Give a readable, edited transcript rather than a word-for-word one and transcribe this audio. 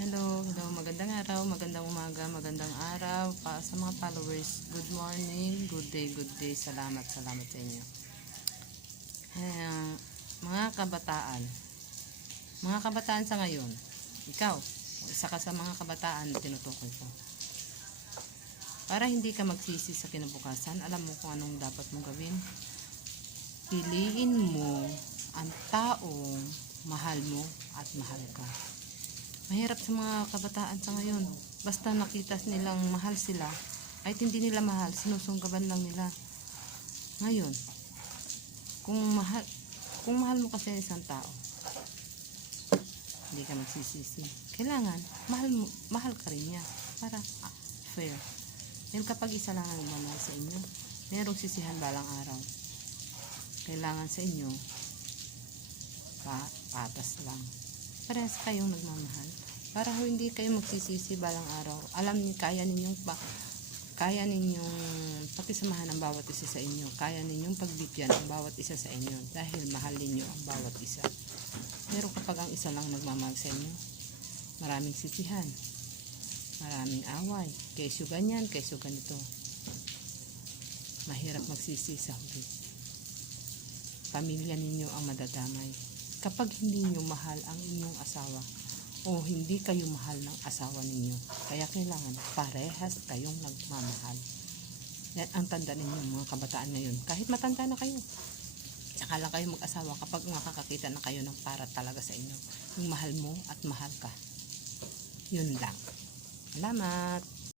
Hello, magandang araw, magandang umaga, magandang araw pa sa mga followers. Good morning, good day, salamat sa inyo. Eh, mga kabataan sa ngayon, ikaw, isa ka sa mga kabataan na tinutukoy ko. Para hindi ka magsisi sa kinabukasan, alam mo kung anong dapat mong gawin. Piliin mo ang taong mahal mo at mahal ka. Mahirap sa mga kabataan sa ngayon. Basta nakita nilang mahal sila, ay hindi nila mahal, sinusunggaban lang nila. Ngayon, kung mahal mo kasi isang tao, hindi ka magsisisi. Kailangan, mahal ka rin niya. Para fair. Dahil kapag isa lang ang nagmamahal sa inyo, merong sisihan balang araw. Kailangan sa inyo, patas lang. Parehas kayong nagmamahal para hindi kayo magsisisi balang araw. Alam niyo, kaya ninyong pakisamahan ang bawat isa sa inyo, kaya ninyong pagbigyan ang bawat isa sa inyo dahil mahal niyo ang bawat isa. Pero kapag ang isa lang nagmamahal sa inyo, maraming sisihan, maraming away, kaysa ganyan, kaysa ganito. Mahirap magsisi sa huli. Pamilya ninyo ang madadamay kapag hindi nyo mahal ang inyong asawa o hindi kayo mahal ng asawa ninyo. Kaya kailangan parehas kayong nagmamahal. Yan ang tanda ninyo mga kabataan ngayon. Kahit matanda na kayo, saka lang kayo mag-asawa kapag makakakita na kayo ng para talaga sa inyo. Yung mahal mo at mahal ka. Yun lang. Salamat.